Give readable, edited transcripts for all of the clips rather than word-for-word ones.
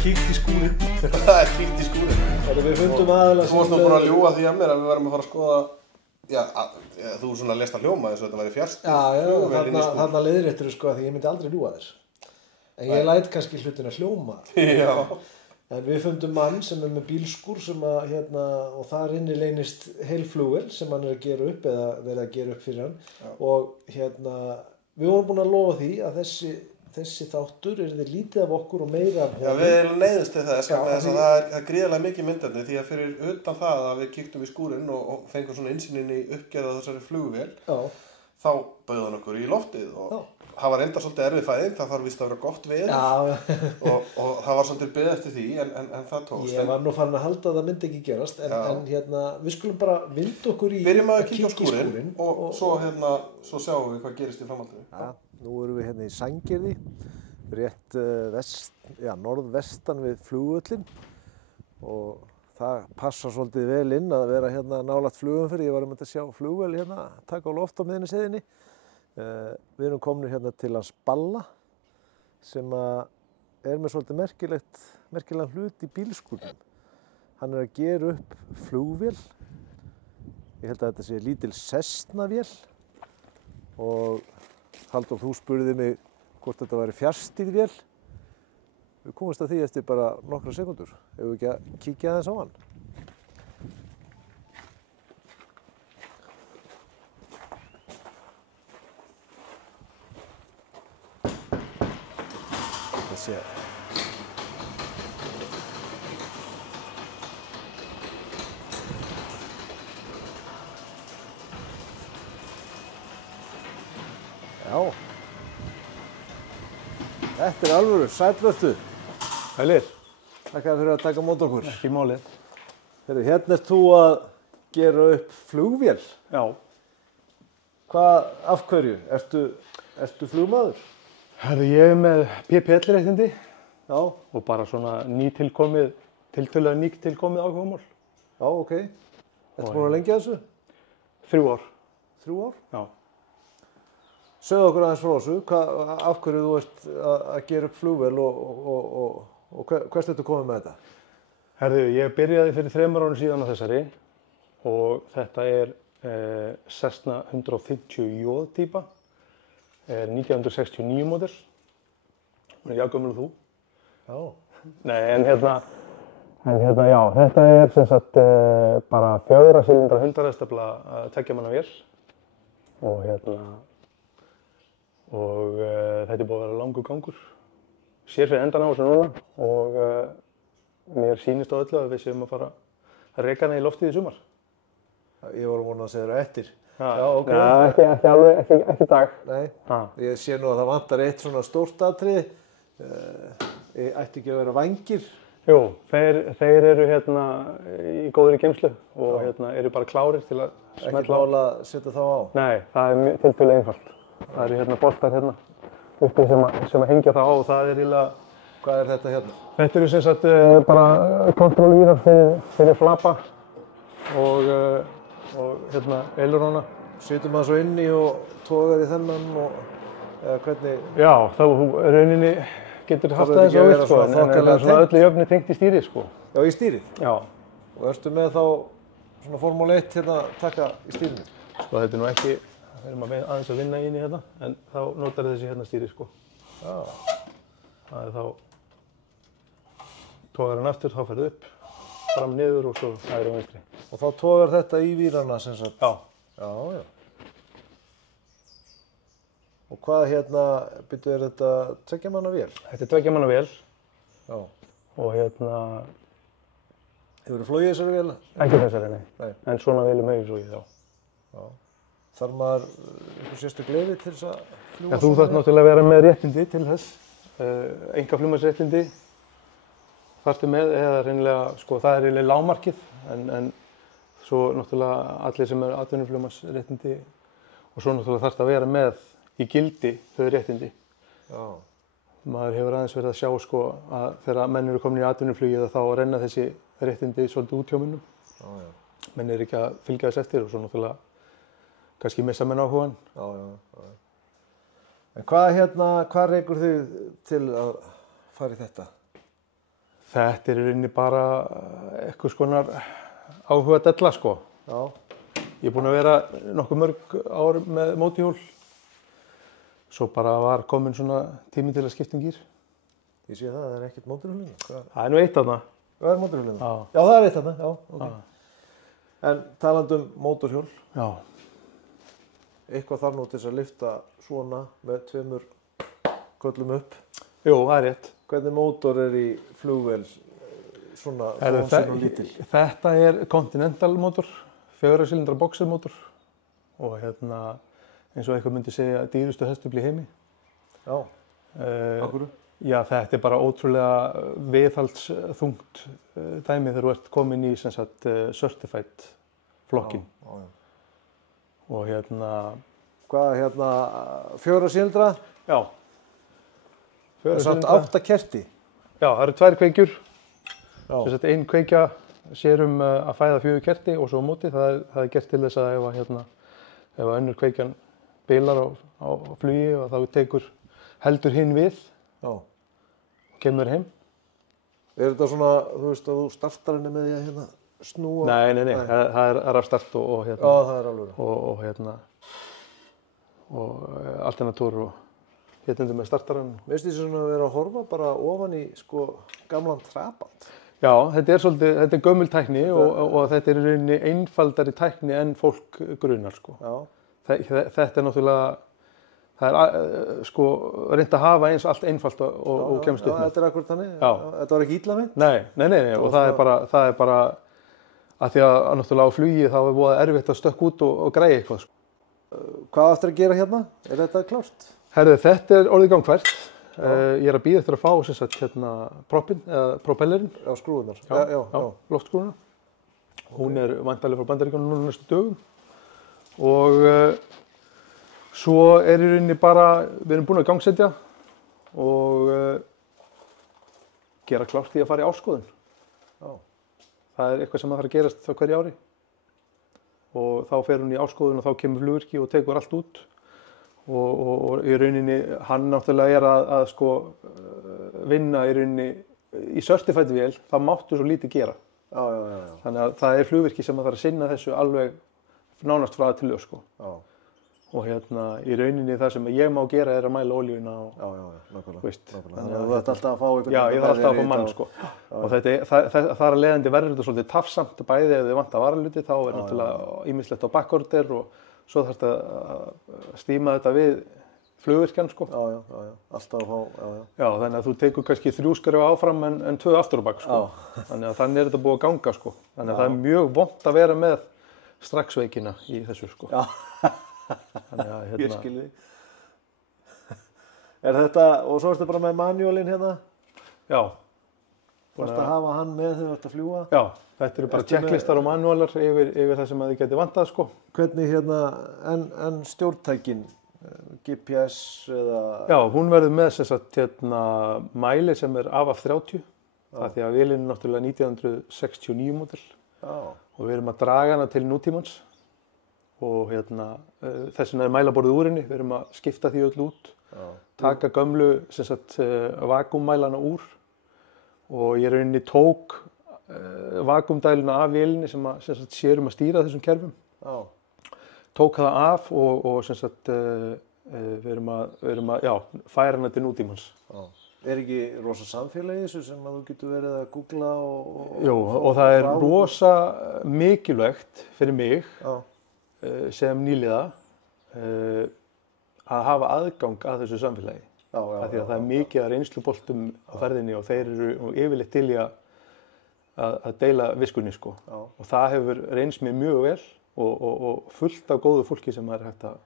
kíkt í skúrinn. Það er kíkt í skúrinn. Þannig við fundum aðeins... Þú varst nú búin að ljúga því að mér að við varum að fara að skoða... Já, þú svona lest að hljóma eins og þetta væri fjärst. Já, þarna leiðréttirðu sko að því ég myndi aldrei ljúga þér. En ég læt kannski hlutin að hljóma. Já. En við fundum mann sem með bílskúr sem að og þar inni leynist heil flugvél sem hann að gera upp eða verið að gera upp fyrir hann. Já. Og við vorum búin að lofa því að þessi þáttur lítið af okkur og meira af honum. Já, við leiðumst til þess að það er gríðarlega mikið myndefni því að fyrir utan það að við kíktum í skúrinn og fengum svona innsýnin í uppgerð á þessari flugvél. Já. Þá bauð hann okkur í loftið og það var enda svolítið erfið fæðing, það þarf víst að vera gott veður og það var svolítið beðið eftir því en það tókst. Ég var nú farin að halda að það myndi ekki gerast en við skulum bara vinda okkur í byrjum að kíkja á skúrinn og svo sjáum við hvað gerist í framhaldinu. Ja, nú erum við í Sandgerði, rétt norðvestan við flugvöllinn og það passar svolítið vel inn að vera nálægt flugumferð. Ég var að sjá flugvél taka á loft á miðinni seðinni. Við erum komin til hans Balla sem með svolítið merkilegan hlut í bílskúrnum. Hann að gera upp flugvél. Ég held að þetta sé lítil Cessna-vél og Halldór, þú spurði mig hvort þetta væri fjarstýrð vél. Við komumst að því eftir bara nokkra sekúndur. Ef við ekki að kíkja aðeins á hann. Þessi Já. Þetta alvöru, sælvörtu. Sælir. Takk fyrir að taka mót okkur. Ekki málið. Hérna ert þú að gera upp flugvél. Já. Af hverju? Ertu flugmaður? Ég með PPL-réttindi. Já. Og bara svona tiltölulega nýtilkomið áhugamál. Já, ok. Ertu búin að lengi að þessu? 3 ár. 3 ár? Já. Segðu okkur aðeins frá þessu, af hverju þú ert að gera upp flugvél og hvert ertu komið með þetta? Ég byrjaði fyrir 3 árum síðan á þessari og þetta er Cessna 150J týpa, 1969 módel. Hún er jafngömul og þú. Já. Nei, en já, þetta er sem sagt bara 4 silindra huldarhestafla 2 manna vél og þetta er búið að vera langur gangur. Sér fyrir endan á þessu núna og mér sýnist á öllu að við séum að fara að reka hana í loftið í sumar. Ég var að vona að segja þér eftir. Já, ok. Já, ekki alveg, ekki dag. Nei, ég sé nú að það vantar eitt svona stórt atriði. Ætti ekki að vera vængir? Jú, þeir eru í góðri geymslu og eru bara klárir til að smetla á. Ekki mál að setja þá á? Nei, það er tiltölulega einfalt. Það eru boltar uppi sem að hengja það á og það er eiginlega... Hvað er þetta hérna? Þetta eru sem sagt bara kontrollvírar fyrir flapa og ailerona. Situr maður svo inni og togar í þennan eða hvernig? Já, þá rauninni getur haft það eins og vilt sko, en það er svona öllu jöfni tengt í stýrið sko. Já, í stýrið? Já. Og ertu með þá svona Formule 1 taka í stýrinu? Sko þetta er nú ekki... Við erum aðeins að vinna inn í hérna, en þá notar þessi stýri sko. Já. Það er þá... Togar hann aftur, þá fer það upp, fram niður og svo hægri og vinstri. Og þá togar þetta í vírana sem sagt? Já. Já. Og hvað byrju er þetta 2 manna vél? Þetta er 2 manna vél. Já. Og Hefurðu flogið þessari vél? Ekki þessari, nei. En svona vélum hefur flogið, já. Já. Þarf maður einhver sérstök leyfi til þess að fljúga? Þú þarft náttúrulega að vera með réttindi til þess. Einkaflugmannsréttindi þarftu með eða reynilega, sko það er reynilega lágmarkið en svo náttúrulega allir sem eru atvinnuflugmannsréttindi og svo náttúrulega þarftu að vera með í gildi þau réttindi. Já. Maður hefur aðeins verið að sjá sko að þegar menn eru komin í atvinnuflugið þá renna þessi réttindi svolítið út hjá mönnum. Já, já. Menn eru ekki að fylgja þess eftir og svo náttúrulega kannski missa menn áhugann. Já. En hvað rekur þig til að fara í þetta? Þetta í rauninni bara eitthvað skonar áhuga della sko. Já. Ég búinn að vera nokkuð mörg ár með mótorhjól. Svo bara var komin svona tími til að skipta gír. Ég sé það er ekkert mótorhjólinn. Það nú eitt þarna. Það mótorhjólinn? Já. Já, það eitt þarna, já, ok. En talandi mótorhjól. Já. Eitthvað þarf nú til þess að lyfta svona með 2 köllum upp. Jú, það rétt. Hvernig mótor í flugvél svona þónsinn og lítil? Þetta Continental mótor, 4 cylindra boxermótor og eins og eitthvað myndi segja dýrustu hestafl í heimi. Já, af hverju? Já, þetta bara ótrúlega viðhaldsþungt dæmi þegar þú ert komin í sem sagt certified flokkin. Já. Og Hvað 4 cylindra? Já. 4 Samt cylindra. 8 kerti? Já, það eru 2 kveikjur. Já. Sem sagt ein kveikja sér að fæða 4 kerti og svo á móti. Það er gert til þess að ef önnur kveikjan bilar á flugi og þá heldur hinn við Já. og kemur heim. Þetta svona, þú veist að þú startar henni með því að snúa? Nei. Það er rafstart og Já, það er alveg. og alternatúr og undir með startarann. Mér finnst því svona að vera að horfa bara ofan í gamlan trabant. Já, þetta er gömul tækni og þetta í rauninni einfaldari tækni en fólk grunar sko. Já. Þetta náttúrulega, það reynt að hafa eins allt einfalt og kemst upp með. Já, þetta akkurat þannig. Já. Þetta var ekki illa meint? Nei, og það er bara að því að náttúrulega á flugi þá er voða erfitt að stökka út og græja eitthvað sko. Hvað áttu að gera hérna? Er þetta klárt? Herðu, þetta er orðið gangfært. Ég er að bíða eftir að fá sem sagt proppinn eða propellerinn. Já, skrúðunar. Já, loftskrúðuna. Hún er væntanleg frá Bandaríkjunum núna næstu dögum. Og svo í rauninni bara, við erum búin að gangsetja og gera klárt í að fara í áskoðun. Já. Það er eitthvað sem þarf að gerast á hverju ári. Og þá fer hún í áskoðun og þá kemur flugvirki og tekur allt út. Og í rauninni, hann náttúrulega að vinna í rauninni í certified vél, það máttu svo lítið gera. Já. Þannig að það er flugvirki sem þarf að sinna þessu alveg nánast frá til ljós sko. Já. Og í rauninni það sem ég má gera er að mæla olíuna og nákvæmlega. Þannig að þú ætti alltaf að fá einhvern. Já, ég þarf alltaf að fá mann sko. Og það er að leiðandi verður þetta svolítið tafsamt bæði ef þið vantar varaluti þá er náttúrulega ýmislegt á backorder og svo þarf þetta að stíma þetta við flugvirkjan sko. Já, alltaf að fá, Já, þannig að þú tekur kannski 3 skref áfram en 2 aftur á bak sko. Þannig að þannig er þetta búið að ganga sko. Þannig að það er mjög vont að vera með straxveikina í þessu sko. Já. Þannig að Ég skil því. Er þetta, og svo ertu bara með manuálinn hérna? Já. Þú ert að hafa hann með þegar þú ert að fljúga? Já, þetta eru bara checklistar og manuálar yfir það sem þið geti vantað sko. Hvernig en stjórntækin, GPS eða? Já, hún verður með sem sagt mæli sem er AFAF 30. Það því að vélin er náttúrulega 1969 módel. Já. Og við erum að draga hana til nútímans. Og þess vegna er mælaborðið úr henni, við erum að skipta því öll út, taka gömlu sem sagt vakúmmælana úr og ég rauninni tók vakúmdæluna af vélinni sem sagt sér að stýra þessum kerfum. Tók það af og sem sagt við erum að færa hana til nútímans. Er ekki rosa samfélagi þessu sem að þú getur verið að googla og Jú, og það er rosa mikilvægt fyrir mig sem nýliða að hafa aðgang að þessu samfélagi. Af því að það er mikið að reynsluboltum á ferðinni og þeir eru yfirleitt til í að deila viskunni sko. Og það hefur reynst mér mjög vel og fullt af góðu fólki sem er hægt að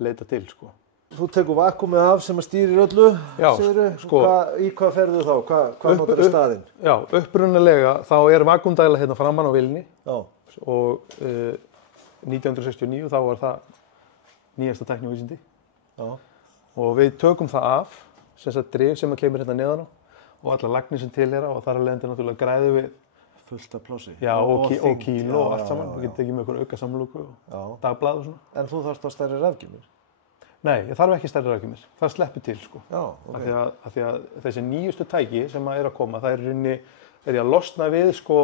leita til sko. Þú tekur vakúmið af sem að stýrir öllu, segirðu? Sko. Í hvað ferðu þá? Hvað notar staðinn? Já, upprunalega þá er vakúmdæla hérna framan á vélinni og 1969 þá var það nýjasta tækni á vísindi. Og við tökum það af, sem sagt drif sem kemur hérna neðan á og alla lagnir sem tilheyra og þar af leiðandi náttúrulega græðum við fullt af plássi. Já, og kíló og allt saman. Við getum tekið með einhver auka samloku og dagblað og svona. En þú þarft á stærri rafgeymir? Nei, ég þarf ekki stærri rafgeymir. Það sleppur til, sko. Já, ok. Af því að þessi nýjustu tæki sem er að koma, það er ég að losna við, sko,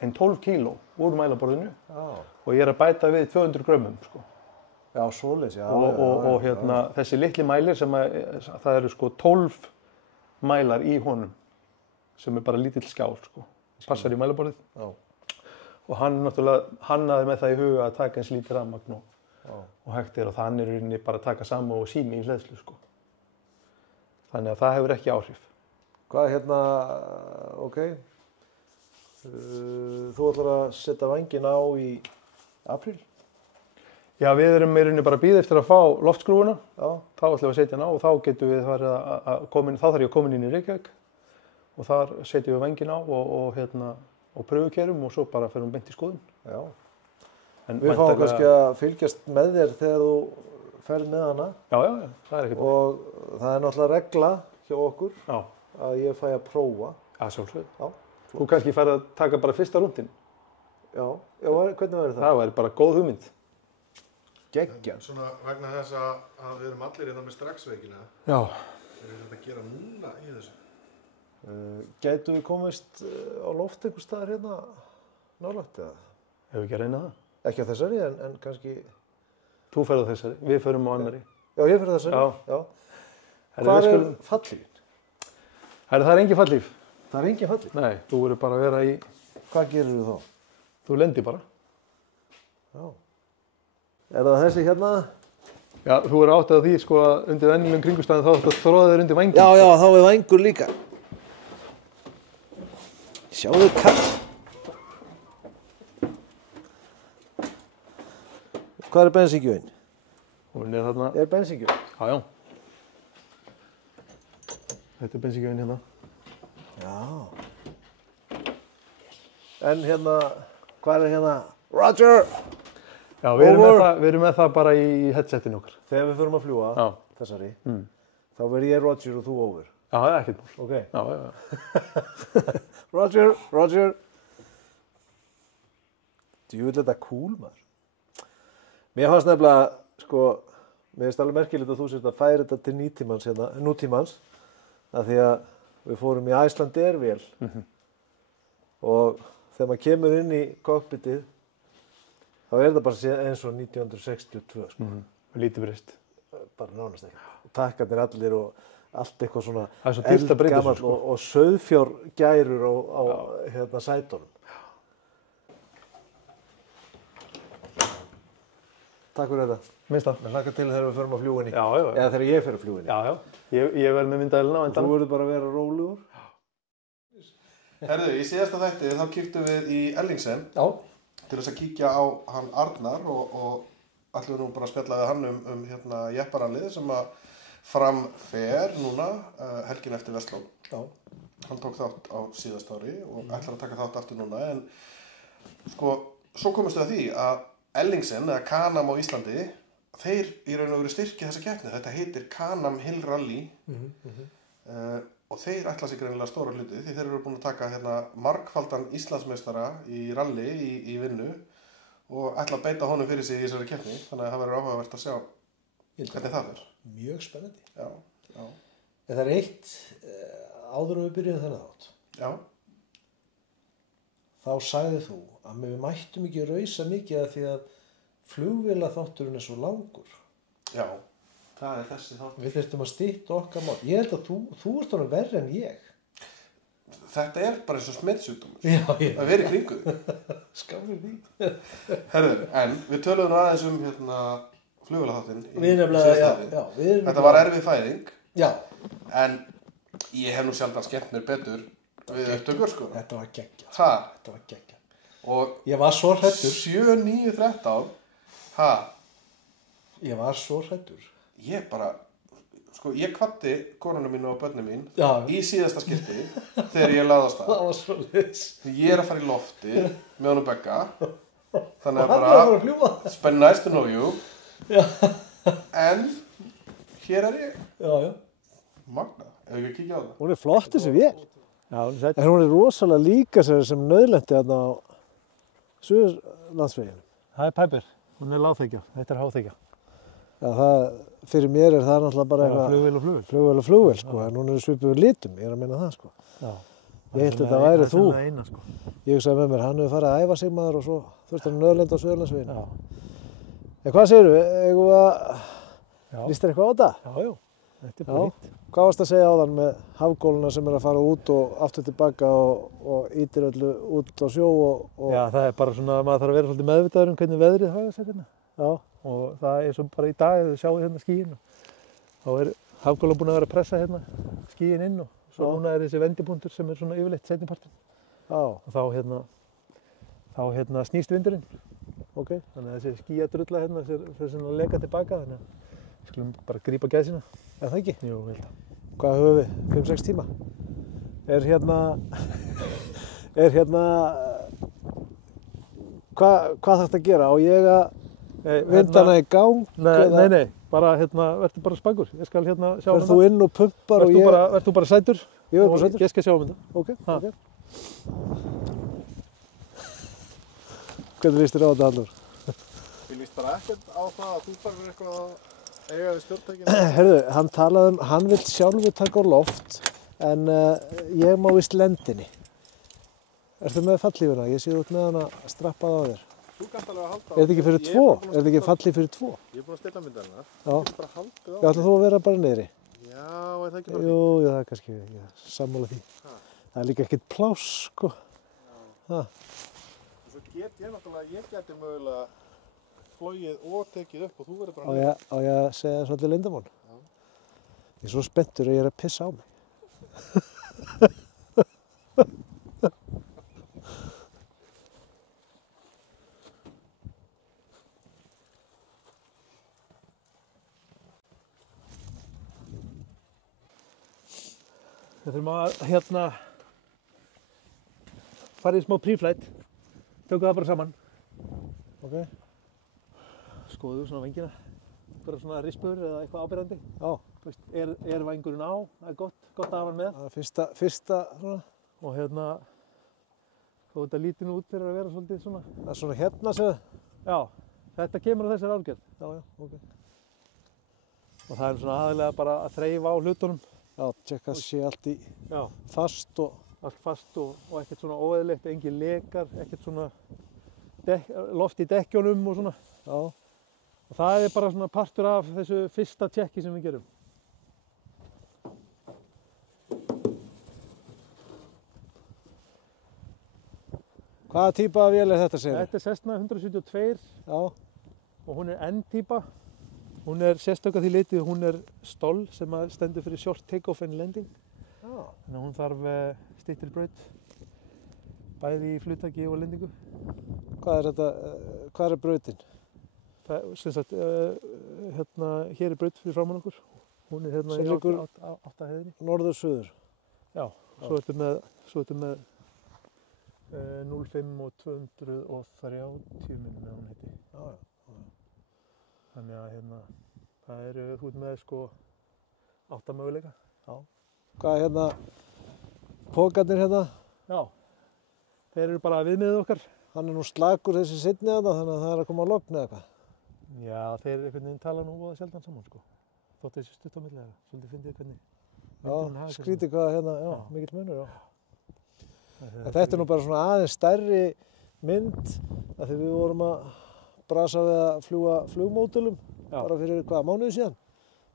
12 kíló úr mælaborðinu og ég er að bæta við 200 grömmum, sko. Já, svoleiðis, já. Og þessi litli mælir sem það eru, sko, 12 mælar í honum sem er bara lítill skjár, sko. Passar í mælaborðið. Já. Og hann náttúrulega hannaði með það í huga að taka eins lítið rafmagn og hægt og þannig er rauninni bara að taka sama og sími í hleðslu, sko. Þannig að það hefur ekki áhrif. Hvað ok, þú ætlar að setja vænginn á í apríl? Já, við erum í rauninni bara að bíða eftir að fá loftskrúfuna. Já. Þá ætlum við að setja hann á og þá getum við farið að koma inn, þá þarf ég að koma inn í Reykjavík og þar setjum við vænginn á og pröfukerum og svo bara ferum beint í skoðun. Já. En við fáum kannski að fylgjast með þér þegar þú ferð með hana. Já, það er ekkert. Og það er náttúrulega regla hjá okkur að ég fæ að prófa. Já, sjálfsögðu. Já. Þú kannski færð að taka bara fyrsta rúndinn. Já, hvernig verður það? Það væri bara góð hugmynd. Geggjað. Svona vegna þess að við erum allir með straxveikina. Já. Við erum að gera núna í þessu. Gætu við komist á loft einhver staðar hérna nálægt eða? Hefur við ekki að reyna það? Ekki á þessari, en kannski... Þú ferð á þessari, við förum á annari. Já, ég fer á þessari. Já. Hvað er fallífin? Það er engin fallíf. Það er engin fallíf? Nei, þú verður bara að vera í... Hvað gerir þú þá? Þú lendir bara. Já. Er það þessi hérna? Já, þú verður áttið að því, sko, að undir venjulegum kringumstæðum þá ættu að þróa þér undir vænginn. Já, þá er vængur líka. Sjáðu kall. Hvað er bensíngjöfin? Hún er þarna. Er bensíngjöfin? Já. Þetta er bensíngjöfin hérna. Já. En hérna, hvað er hérna? Roger! Já, við erum með það bara í headsetinu okkar. Þegar við förum að fljúga, þessari, þá verð ég Roger og þú over. Já, það er ekkert mál. Ok. Já. Roger. Djúvill þetta cool, maður. Mér fannst nefnilega, sko, mér finnst alveg merkilegt að þú sést að færa þetta til nútímans, af því að við fórum í Icelandair vél og þegar maður kemur inn í cockpitið, þá er það bara eins og 1962, sko. Lítið breyst. Bara nánast ekki. Takkarnir allir og allt eitthvað svona eldgamall sko. og sauðfjárgærur á hérna sætunum. Takk fyrir þetta. Minnst það. Mér hlakka til þegar við förum á fljúginni. Já. Eða þegar ég fer á fljúginni. Já. Ég verð með myndavélina á endanum. Þú verður bara að vera rólegur. Herðu, í síðasta þætti þá kíktum við í Ellingsen. Já. Til þess að kíkja á hann Arnar og ætlum við nú bara að spjalla við hann um hérna jepparallið sem að fram fer núna helgin eftir Vestló. Já. Hann tók þátt á síðasta ári og ætlar að taka þátt aftur núna en sko, svo komumst við að því að Ellingsen eða Can-Am á Íslandi, þeir í raun og veru styrkja þessa keppni. Þetta heitir Can-Am Hill Rally og þeir ætla sig greinilega stóra hluti því þeir eru búin að taka hérna margfaldan Íslandsmeistara í rally í vinnu og ætla að beita honum fyrir sig í þessari keppni. Þannig að það verður áhugavert að sjá hvernig það er. Mjög spennandi. Já. En það er eitt áður en við byrjuðum þennan þátt. Já. Þá sagði þú að við mættum ekki rausa mikið af því að flugvélaþátturinn er svo langur. Já, það er þessi þáttur. Við þurftum að stytta okkar mál. Ég held að þú ert orðinn verri en ég. Þetta er bara eins og smitsjúkdómur. Já. Að vera í kringu. Skammir því. Herðu, en við töluðum aðeins um hérna flugvélaþáttinn. Við nefnilega, já. Þetta var erfið fæðing. Já. En ég hef nú sjaldan skemmt mér betur við upptökur, sko. Þetta var geggjað. Þetta var geggjað. Og ég var svo hræddur. 7, 9, 13. Ég var svo hræddur. Ég bara, sko, ég kvaddi konuna mín og börnum mín í síðasta skipti þegar ég lagði af stað. Það var svo leys. Ég er að fara í lofti með honum Begga. Þannig að bara, it's been nice to know you. Já. En hér er ég. Já. Magna, ef ég kíkja á það. Hún er flott þessi vél. Já, en hún er rosalega líka sem nauðlenti þarna á Suðurlandsveginum. Það er Piper. Hún er lágþekja. Þetta er háþekja. Já, fyrir mér það náttúrulega bara eitthvað flugvél og flugvél, sko, en hún svipuð litum, ég að meina það, sko. Já. Ég held þetta væri þú. Eina, sko. Ég hugsaði með mér, hann hefur farið að æfa sig maður og svo þurfti hann nöðlenda á Suðurlandsveginn. En hvað segirðu, eigum við að líst þér eitthvað á þetta? Já, þetta bara fínt. Hvað varst að segja áðan með hafgóluna sem að fara út og aftur tilbaka og ýtir öllu út á sjó og... Já, það bara svona, maður þarf að vera svolítið meðvitaður hvernig veðrið hafa sér hérna. Já. Og það svo bara í dag, ef við sjáum hérna skýin, þá hafgólan búin að vera að pressa hérna skýin inn og svo núna þessi vendipunktur sem svona yfirleitt seinnipartinn. Já. Og þá snýst vindurinn. Ok. Þannig að þessi skýjadrulla hérna fer svona að leka tilbaka, þannig að við skulum bara grípa gæsina. Er það ekki? Jú, vel. Hvað höfum við? 5-6 tíma? Hvað þarf þetta að gera? Á ég að vinda hana í gang? Nei, bara verður bara spakur. Ég skal sjá um þetta. Verður þú inn og pumpar og ég... Verður þú bara sætur? Ég verður bara sætur. Ég skal sjá um þetta. Ok. Hvernig líst þér á þetta, Hallur? Ég líst bara ekkert á það að þú þarfir eitthvað að eiga við stjórntækina. Herðu, hann talaði hann vill sjálfur taka á loft, en ég má víst lendinni. Ertu með fallífuna? Ég sé út með hana strappað á þér. Þú kannt alveg að halda á. Er þetta ekki fyrir 2? Er þetta ekki fallíf fyrir 2? Ég er búinn að stilla myndarinnar. Já. Þú getur bara haldið á. Já, ætlar þú að vera bara niðri? Já, það ekki bara Jú, það er kannski, sammála því. Það er líka ekkert pláss, sko. Já. Og svo get ég náttúrulega, ég geti mögulega flogið og tekið upp og þú verður bara niðri. Á ég að segja svolítið leyndarmál? Já. Ég er svo spenntur að ég er að pissa á mig. Við þurfum að fara í smá pre-flight, tökum það bara saman. Ok. Skoðu svona vængina, bara svona rispur eða eitthvað áberandi. Já. Þú veist, er vængurinn á, það er gott að hafa hann með. Það er fyrsta svona. Og þó þetta lítur nú út fyrir að vera svolítið svona. Það er svona hérna séð. Já, þetta kemur á þessari árgerð. Já, ok. Og það er svona aðalega bara að þreifa á hlutunum. Já, tjekka að sé allt í fast og... Allt fast og ekkert svona óeðlilegt, engin lekar, ekkert svona loft í dekkjunum og svona. Já. Og það er bara svona partur af þessu fyrsta tjekki sem við gerum. Hvaða típa af vél er þetta, segir þið? Þetta er Cessna 172. Já. Og hún er N-típa. Hún er sérstök að því leyti að hún er STOL sem stendur fyrir Short Takeoff and Landing. Já. Þannig að hún þarf styttri braut, bæði í flugtaki og lendingu. Hvað er þetta? Hvað er brautin? Sem sagt, hér er braut fyrir framan okkur. Hún er hérna í 8 hæðinni. Norður-suður? Já. Svo ertu með 05 og 230 minnum hún heiti. Já. Þannig að þú ert með 8 möguleika. Já. Hvað er pókarnir hérna? Já, þeir eru bara viðmiðið okkar. Hann er nú slakur þessi seinni þarna, þannig að það er að koma að logna eða eitthvað. Já, þeir einhvern veginn tala nú voða sjaldan saman, sko. Þótt þessi stutt á milli þeirra. Svolítið fyndið hvernig myndurinn hafa sig. Skrítið hvað mikill munur, Þetta er nú bara svona aðeins stærri mynd, af því við vorum að brasa við að fljúga flugmódulum bara fyrir mánuði síðan.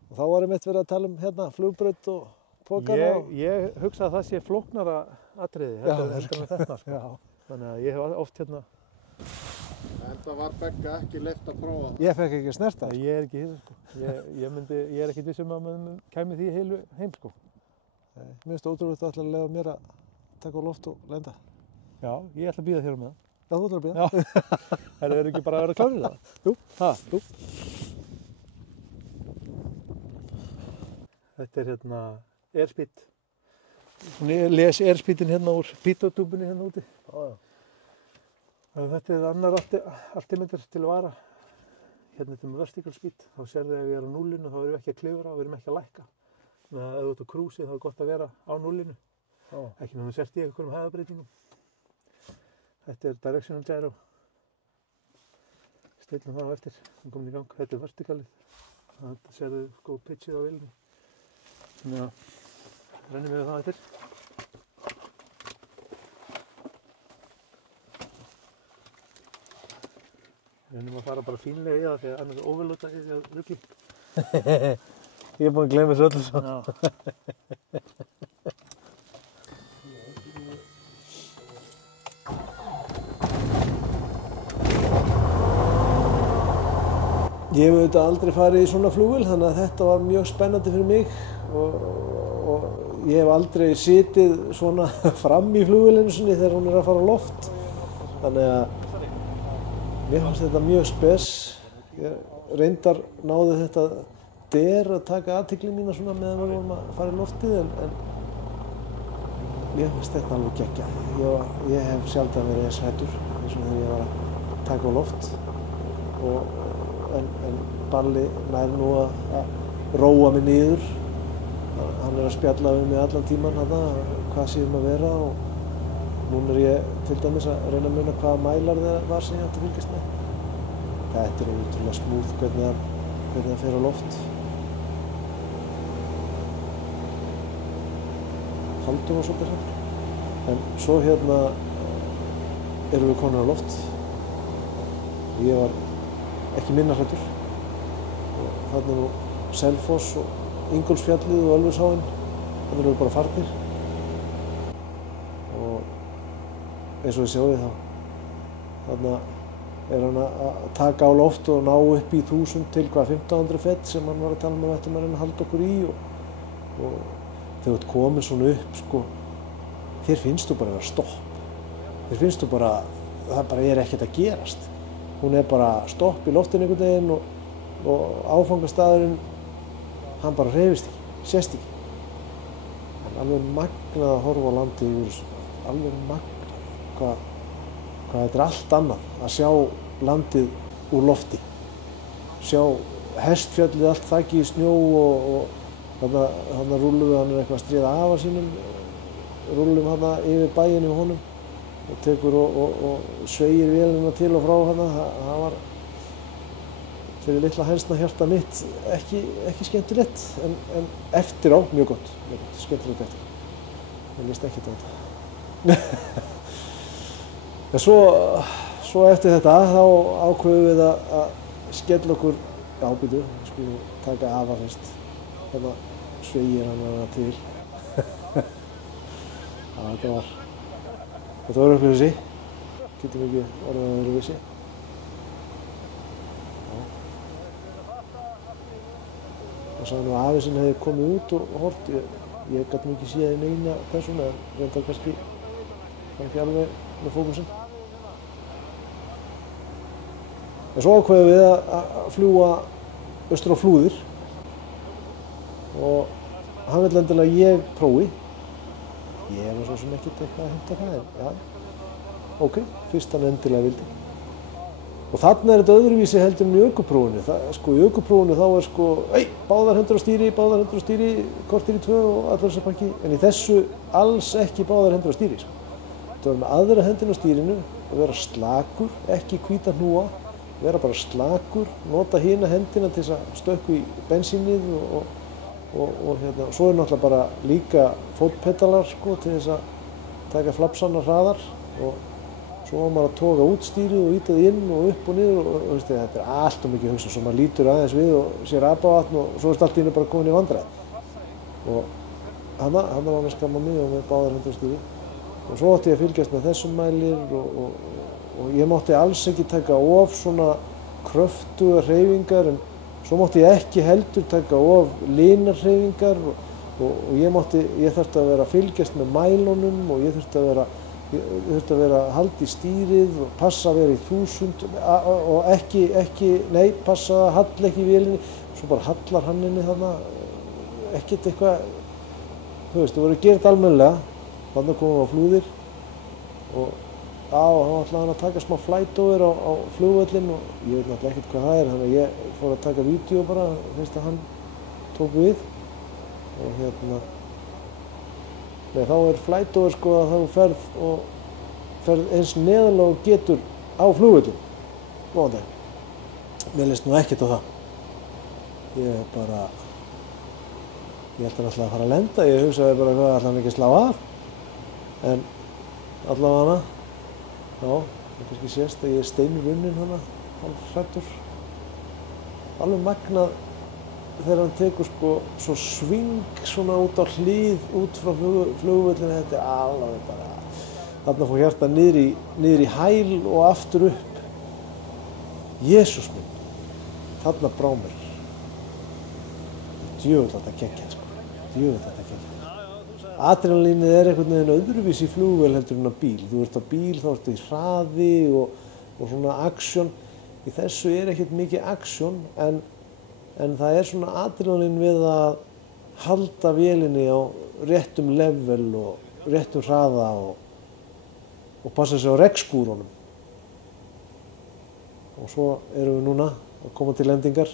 Og þá var einmitt verið að tala um flugbraut og pókana. Ég hugsa að það sé flóknara atriði heldur en þetta, sko. Þannig að ég hef oft En það var Begga ekki leyft að prófa. Ég fekk ekki að snerta. Ég er ekki hissa, sko. Ég er ekkert viss að maður kæmi því heilu heim, sko. Mér finnst ótrúlegt að ætla að leyfa mér að taka á loft og lenda. Já, ég ætla að bíða þér með það. Já, þú ætlar að bíða. Það verður ekki bara að vera klárir það? Jú. Jú. Þetta er airspeed. Ég les airspeedin úr pítotúbunni úti. Þetta er annar altimeter til að vara. Hérna er með vertical speed. Þá sérðu ef ég er á núllinu þá erum við ekki að klifra og við erum ekki að lækka. Þannig að ef þú ert á krúsi þá er gott að vera á núllinu. Ekki með sért í einhverjum hæðabreytingum. Þetta er directional gyro. Stillum það á eftir, hún komin í gang. Þetta er vertikalið. Þetta sérðu sko pitchið á vélinni. Þannig að rennum við það eftir. Rennum að fara bara fínlega í það því að annars overloada ég því að rugli. Ég er búinn að gleyma þessu öllu svo. Já. Ég hef auðvitað aldrei farið í svona flugvél þannig að þetta var mjög spennandi fyrir mig og ég hef aldrei sitið svona fram í flugvélinu sinni þegar hún er að fara á loft. Þannig að mér fannst þetta mjög spes. Ég reyndar náði þetta að taka athygli mína svona meðan við vorum að fara í loftið en mér fannst þetta alveg geggjað. Ég hef sjaldan verið eins hræddur eins og þegar ég var að taka á loft. En Balli nær nú að róa mig niður. Hann er að spjalla við mig allan tíman hvað séum að vera og núna er ég til dæmis að reyna að muna hvaða mælar það var sem ég átti að fylgjast með. Þetta er ótrúlega smúð hvernig það fer á loft. Haldum á svolítið hræddur. En svo hérna erum við komin á loft. Ég var ekki minna hræddur. Þarna er nú Selfoss og Ingólfsfjallið og Ölfusháin. Þarna erum við bara farnir. Og eins og þið sjáið þá. Þarna er hann að taka á loft og ná upp í 1000 til 1500 fett sem hann var að tala með ættum að reyna að halda okkur í. Og þegar þú ert komin svona upp, sko, þér finnst þú bara að vera stopp. Þér finnst þú bara, það bara er ekkert að gerast. Hún er bara stopp í loftinu einhvern veginn og áfangastaðurinn, hann bara hreyfist ekki, sést ekki. En alveg magnað að horfa á landið yfir þessu, alveg magnað hvað þetta er allt annað að sjá landið úr lofti. Sjá Hestfjallið allt þakið í snjó og þarna rúllum við, hann er eitthvað að stríða afa sínum, rúllum þarna yfir bæinn yfir honum og tekur og sveigir vélina til og frá þarna. Það var fyrir litla hænsna hjarta mitt ekki skemmtilegt en eftir á mjög gott, skemmtilegt eftir. Ég líst ekkert á þetta. En svo eftir þetta þá ákveðum við að skella okkur ábyrðu, við skulum taka afa fyrst. Þannig sveigir hann hana til. Já, þetta var upplifsi. Getum ekki orðið að vera vissi. Og sá nú að afi sinn hefði komið út og hort. Ég gat nú ekki séð neina persónu, en reyndar kannski var ekki alveg með fókusinn. En svo ákveðum við að fljúga austur á Flúðir og hann vill endilega ég prófi. Ég var svo sem ekkert eitthvað að heimta það, en já, ok, fyrst hann endilega vildi. Og þarna er þetta öðruvísi heldur en í ökuprófinu. Sko í ökuprófinu þá er sko, báðar hendur á stýri, korter í 2 og allar þessar pakki. En í þessu alls ekki báðar hendur á stýri. Sko. Þetta var með aðra hendina á stýrinu og vera slakur, ekki hvíta hnúa, vera bara slakur, nota hina hendina til þess að stökkva í bensínið og hérna. Svo er náttúrulega bara líka fótpedalar sko til þess að taka flapsana hraðar og svo var maður að toga út stýrið og ýta því inn og upp og niður og þetta er allt og mikið hugsa. Svo maður lítur aðeins við og sér apavatn og svo er allt í einu bara komin í vandræði. Og hann var með skamma mig og með báðar hendur á stýri. Og svo átti ég að fylgjast með þessum mælir og ég mátti alls ekki taka of svona kröftugar hreyfingar en svo mátti ég ekki heldur taka of linar hreyfingar og ég þurfti að vera að fylgjast með mælunum og ég þurfti að vera að halda í stýrið og passa að vera í 1000 og passa að halla ekki í vélinni. Svo bara hallar hann inni þarna, ekkert eitthvað, þú veist, það voru gert almennilega. Þarna komum við á Flúðir og hann ætlaði að taka smá flight-over á flugvöllinn og ég veit náttúrulega ekkert hvað það er, þannig að ég fór að taka vídeo bara, fyrst að hann tók við og hérna. Nei, þá er flight-over sko að þá ferð eins neðarlega og getur á flugvöllinn. Góðan dag. Mér leist nú ekkert á það. Ég ætla alltaf að fara að lenda, ég hugsaði bara hvað ætla hann ekki að slá af. En allavega já, það kannski sést að ég steinrunnin hana, hálf hræddur. Alveg magnað þegar hann tekur sko svo sving svona út á hlið, út frá flugvöllinu, þetta alveg bara, þarna fór hjartað niður í hæl og aftur upp. Jesús minn, þarna brá mér. Djöfull þetta geggjað sko, djöfull þetta geggjað. Adrenalínið einhvern veginn öðruvísi í flugvél heldur en á bíl. Þú ert á bíl, þá ertu í hraði og svona aksjón. Í þessu ekkert mikið aksjón, en það svona adrenalín við að halda vélinni á réttum level og réttum hraða og passa sig á regnskúrunum. Og svo erum við núna að koma til lendingar.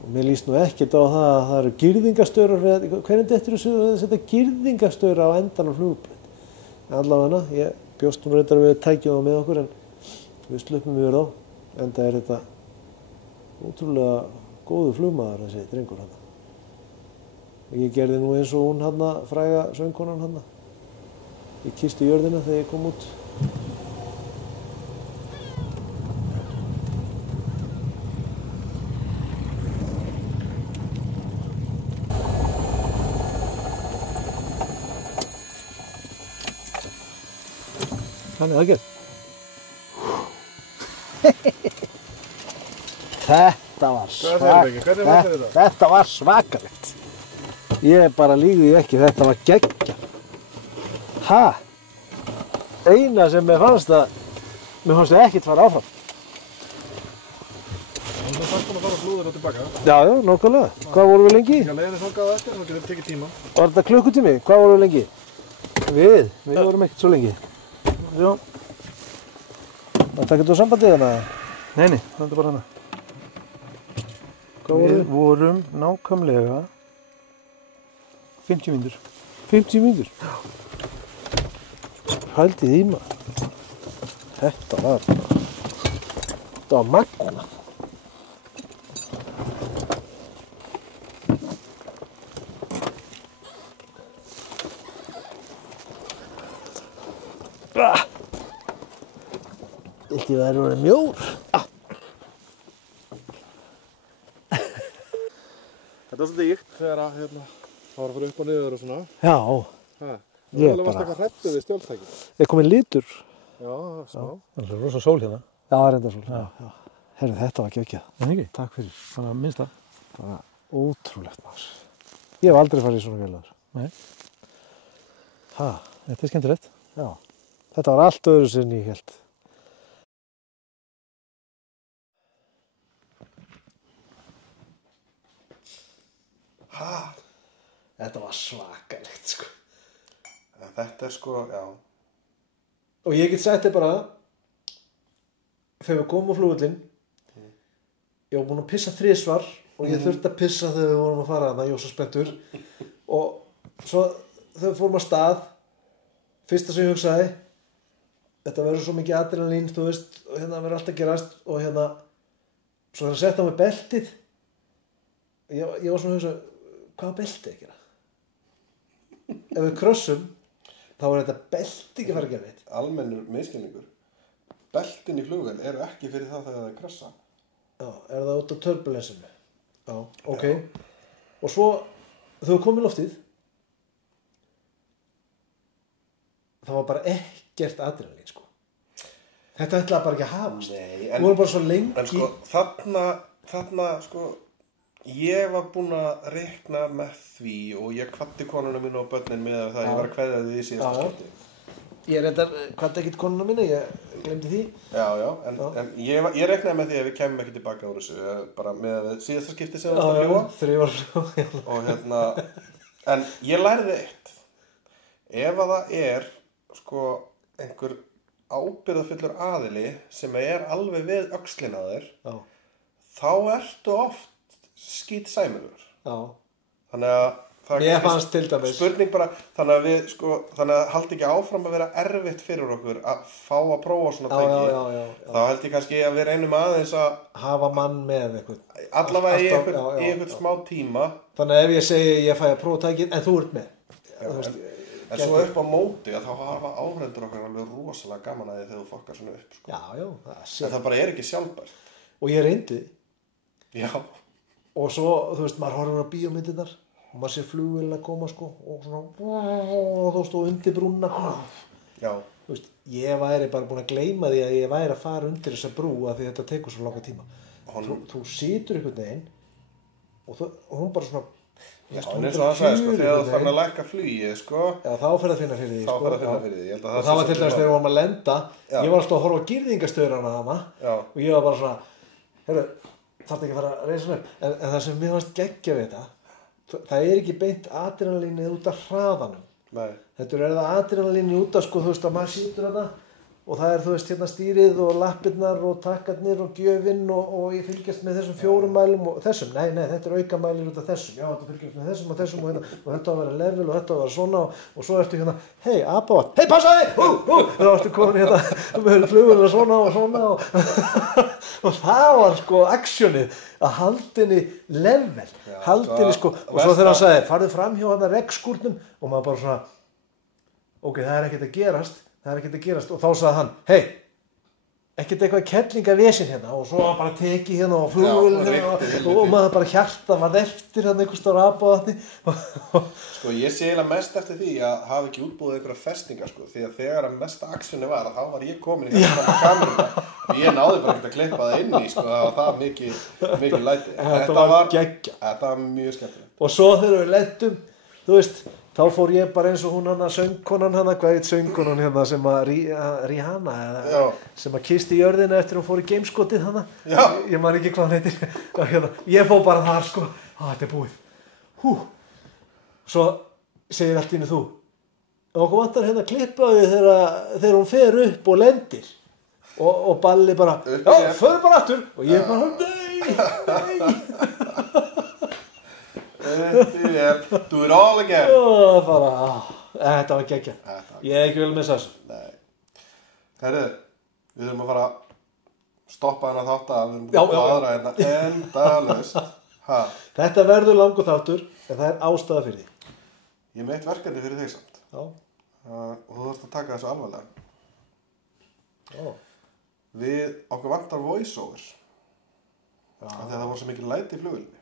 Og mér líst nú ekkert á það eru girðingastaurar, hvernig dettur þessu að setja girðingastaurar á endan á flugbraut? En allavega, ég bjóst nú reyndar við tækjum það með okkur en við sluppum yfir þá, enda þetta ótrúlega góður flugmaður þessi drengur hann. Og ég gerði nú eins og hún hann, fræga söngkonan hann. Ég kyssti jörðina þegar ég kom út. Þannig aðgerð. Þetta var svakalegt. Ég bara líði ekki, þetta var geggjað. Eina sem mér fannst ekkert fara áfram. Það er fast að fara flúður og tilbaka. Já, nákvæmlega. Hvað vorum við lengi? Ég leiði þangað á eftir, þá getur við tekið tíma. Var þetta klukkutími? Hvað vorum við lengi? Við vorum ekkert svo lengi. Já. Það takkir þú sambandið hana? Nei, það er bara hana. Við vorum nákvæmlega 50 mínútur. 50 mínútur? Já. Haldið í maður. Þetta var magnað. Viltu að það orðið mjór? Þetta var svolítið ykt þegar það var að fara upp og niður og svona. Já. Þú varst eitthvað hræddur við stjórntækið. Kominn litur. Já, smá. Það er rosa sól hérna. Já, það reyndar sól. Herru, þetta var geggjað. En ekki? Takk fyrir. Bara minnst það. Bara ótrúlegt maður. Ég hef aldrei farið í svona vél áður. Nei. Þetta er skemmtilegt. Já. Þetta var allt öðru sem ég hélt. Þetta var svakalegt sko. Þetta er sko, já. Og ég get sagt þér bara, þegar við komum á flugvöllinn, ég var búinn að pissa 3 svar og ég þurfti að pissa þegar við vorum að fara þarna, ég var svo spenntur. Og svo þegar við fórum að stað, fyrsta sem ég hugsaði, þetta verður svo mikið adrenalín, þú veist, og hérna verður allt að gerast og hérna, svo þegar að setja á mig beltið, ég var svona að hugsa, hvað beltið að gera? Ef við krossum, þá er þetta belti ekki að fara að gera neitt. Almennur misskilningur. Beltin í flugvél eru ekki fyrir það þegar það krassa. Já, er það út á turbulensinu? Já, ok. Já. Og svo, þegar við komum í loftið, það var bara ekkert adrenalín, sko. Þetta ætlaði bara ekki að hafast. Nei, við vorum bara svo lengi. En sko, þarna, sko, ég var búinn að reikna með því og ég kvaddi konuna mínu og börnin með það ég var að kveðja því í síðasta skipti. Ég reyndar kvaddi ekkert konuna mínu, ég glemdi því. Já, en ég reiknaði með því að við kemum ekki tilbaka úr þessu, bara með síðasta skipti sem það var að fljúga. 3 var fljúga. Og en ég lærði eitt. Ef að það er, sko, einhver ábyrgðarfullur aðili sem er alveg við öxlina á þér, þá ertu oft skítsæmilegur. Já. Þannig að Mér fannst til dæmis spurning bara, þannig að við sko, þannig að haldi ekki áfram að vera erfitt fyrir okkur að fá að prófa svona tæki. Þá held ég kannski að við reynum aðeins að hafa mann með einhvern. Allavega í einhvern smá tíma. Þannig að ef ég segi ég fæ að prófa tækið, en þú ert með. En svo upp á móti að þá hafa áhrendur okkar alveg rosalega gaman að því þegar þú fokkar svona upp, sko. Já, en það bara ekki sjálfbært. Og ég reyndi. Já. Og svo, þú veist, maður horfir á bíómyndirnar og maður sér flugvél að koma, sko, og svona, og þú stóð undir brúna. Já. Þú veist, ég væri bara búin að gleyma því að ég væri að fara undir þessa brú að því þetta tekur svo langa tíma. Þú situr einhvern veginn og hún bara svona, en eins og það sagði, sko, þegar þú fann að lækka flugið, sko. Já, þá fer að finna fyrir því, sko. Þá fer að finna fyrir því, ég held að og það var til dæmis þegar við varum að lenda, ég var alltaf að horfa á girðingastöðurana þarna og ég var bara svona, heyrðu, þarf ekki að fara að reisa upp. En það sem mér fannst geggja við þetta, það ekki beint adrenalínið út af hraðanum. Nei. Þetta það adrenalínið út af, sko, þú veist, að maður situr þarna og það þú veist, hérna stýrið og lappirnar og takkarnir og gjöfinn og ég fylgjast með þessum 4 mælum og þessum. Nei, þetta aukamælir út af þessum. Já, þetta fylgjast með þessum og þessum og þetta að vera level og þetta að vera svona og svo ertu hérna, hei, apavatn, hei, passaði! Þá ertu komin hérna með flugvélar svona og svona og það var, sko, actionið að haldinni level, haldinni, sko, og svo þegar hann sagði, farðu fram hjá hann að regnskúrnum og maður bara svona, ok, það ekkert að gerast. Og þá sagði hann, hei, ekkert eitthvað kellingavesin hérna og svo var bara tekið hérna og flugvélin hérna og maður bara hjarta var eftir hann einhvers staðar apavatni. Sko ég sé eiginlega mest eftir því að hafa ekki útbúið einhverja festingar, sko, því að þegar að mesta actioni var þá var ég komin í hérna á kameruna og ég náði bara ekkert að klippa það inn í, sko, það var það mikið læti. Þetta var geggja. Þetta var mjög skemmtilegt. Og svo þegar við lentum, þú veist, þá fór ég bara eins og hún hana söngkonan hana, hvað heit söngkonan hérna sem að Rihanna eða sem að kisti jörðina eftir hún fór í gameskotið hana. Já. Ég man ekki hvað hann heitir. Ég fór bara þar, sko, þetta er búið. Svo segir allt í einu þú. Okkur vantar hérna klippaði þegar hún fer upp og lendir. Og Balli bara, já, förum bara aftur. Og ég bara, nei. Do it all again. Þetta var geggja. Ég ekki vel missa þessu. Nei. Herru, við þurfum að fara að stoppa hérna þátt að við erum aðra hérna endalaust. Þetta verður langur þáttur en það ástæða fyrir því. Ég meitt verkefni fyrir þig samt. Já. Og þú þarfst að taka þessu alvarlega. Já. Okkur vantar voiceovers. Þegar það voru svo mikið læti í flugvélinni.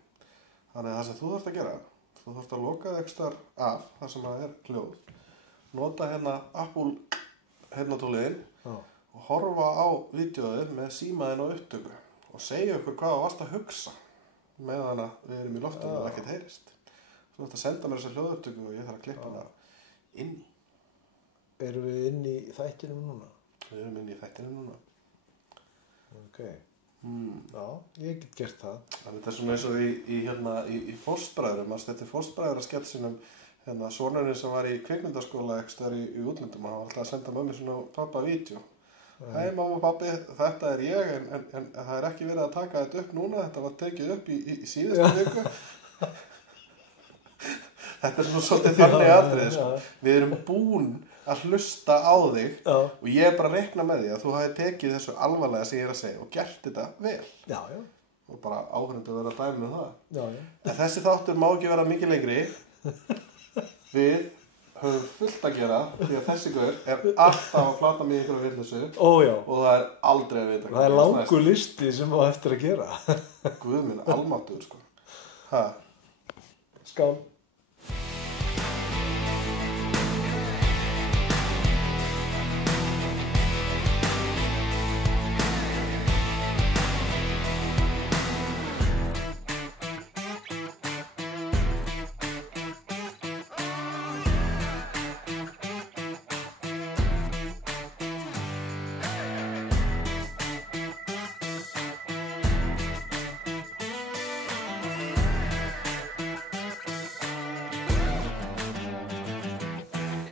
Þannig að það sem þú þarfst að gera, þú þarfst að loka þig ekstar af þar sem það hljóð, nota hérna Apple heyrnartólið og horfa á vídeóið með símaðinn á upptöku og segja okkur hvað þú varst að hugsa meðan að við erum í loftinu og ekkert heyrist. Þú þarfst að senda mér þessa hljóðupptöku og ég þarf að klippa hana inn. Erum við inn í þættinum núna? Við erum inn í þættinum núna. Ok. Já, ég get gert það. Þetta er svona eins og í Fóstbræðrum, þetta er Fóstbræðra sketsinum, hérna sonurinn sem var í kvikmyndaskóla ekki staðar í útlöndum, hann var alltaf að senda mömmu svona pappa vídeo. Hei mamma og pappi, þetta er ég, en það er ekki verið að taka þetta upp núna, þetta var tekið upp í síðustu viku. Þetta er svona svolítið þannig atriði, sko. Við erum búin að hlusta á þig og ég er bara að reikna með því að þú hafi tekið þessu alvarlega sem ég er að segja og gert þetta vel. Já. Og bara áhrindu að vera að dæmi það. Já. En þessi þáttur má ekki vera mikið lengri. Við höfum fullt að gera því að þessi gaur er alltaf að plata mig í einhverju villessu. Já. Og það er aldrei að vita. Það er langur listi sem á eftir að gera. Guð minn, almáttugur, sko. Skál.